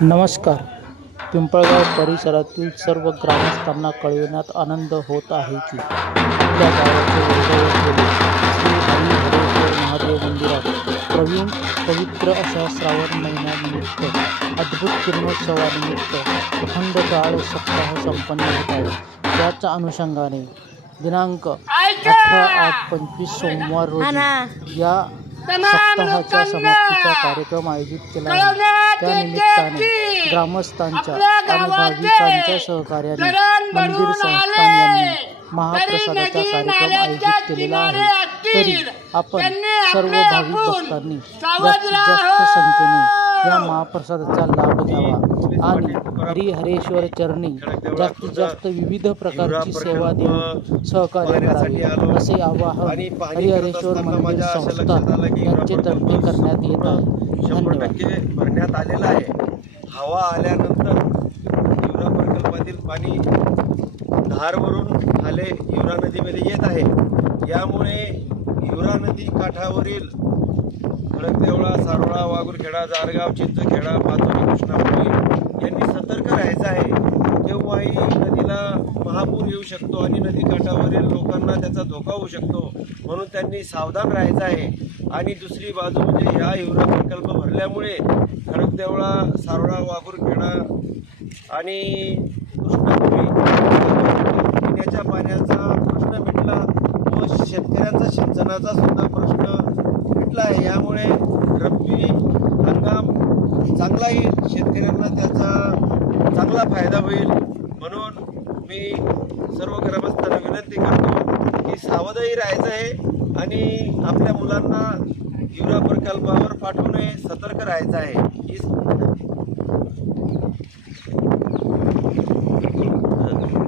नमस्कार. पिंपळगाव परिसरातील सर्व ग्रामस्थांना कळविण्यात आनंद होत आहे की आपल्या गावाचे वैभव श्री महादेव मंदिरात प्रवीण पवित्र अशा श्रावण महिन्यानिमित्त अद्भुत किरणोत्सवानिमित्त अखंड काळ सप्ताह संपन्न होत आहे. त्याच्या अनुषंगाने दिनांक अठरा आठ पंचवीस सोमवार रोजी या सप्ताहाच्या समाप्तीचा कार्यक्रम आयोजित केला आहे. त्यानिमित्ताने ग्रामस्थांच्या आणि भाविकांच्या सहकार्याने मंदिर संस्थान यांनी महाप्रसादाचा कार्यक्रम आयोजित केलेला आहे. तरी आपण सर्व भाविक भक्तांनी जास्तीत जास्त संख्येने या महाप्रसादाचा लाभ घ्यावा. आणि हरिहरेश्वर चरणी जास्तीत जास्त विविध प्रकारची सेवा देऊन सहकार्य करावे. असे आवाहन हरिहरेश्वर मंदिर संस्था यांचे तर्फे करण्यात येत आहे. धन्यवाद. भरण्यात आलेलं आहे. हवा आल्यानंतर युरा प्रकल्पातील पाणी धारवरून खाले युरा नदीमध्ये येत आहे. यामुळे हिवरा नदी काठावरील खडकदेवळा सारोळा वागुरखेडा जारगाव चिंचखेडा पाचोरी कृष्णापुरी यांनी सतर्क राहायचं आहे. केव्हाही नदीला महापूर येऊ शकतो आणि नदी काठावरील लोकांना त्याचा धोका होऊ शकतो म्हणून त्यांनी सावधान राहायचं आहे. आणि दुसरी बाजू म्हणजे ह्या हिवरा प्रकल्प भरल्यामुळे खडकदेवळा सारोळा वागुरखेडा आणि कृष्णापुरी पिण्याच्या पाण्याचा प्रश्न मिटला व शेतकऱ्यांचा सिंचनाचा सुद्धा प्रश्न मिटला आहे. यामुळे रब्बी हंगाम चांगला येईल शेतकऱ्यांना त्याचा चांगला फायदा होईल. म्हणून मी सर्व ग्रामस्थांना विनंती करतो की सावधही राहायचं आहे आणि आपल्या मुलांना युरा प्रकल्पावर पाठवू नये सतर्क राहायचं आहे.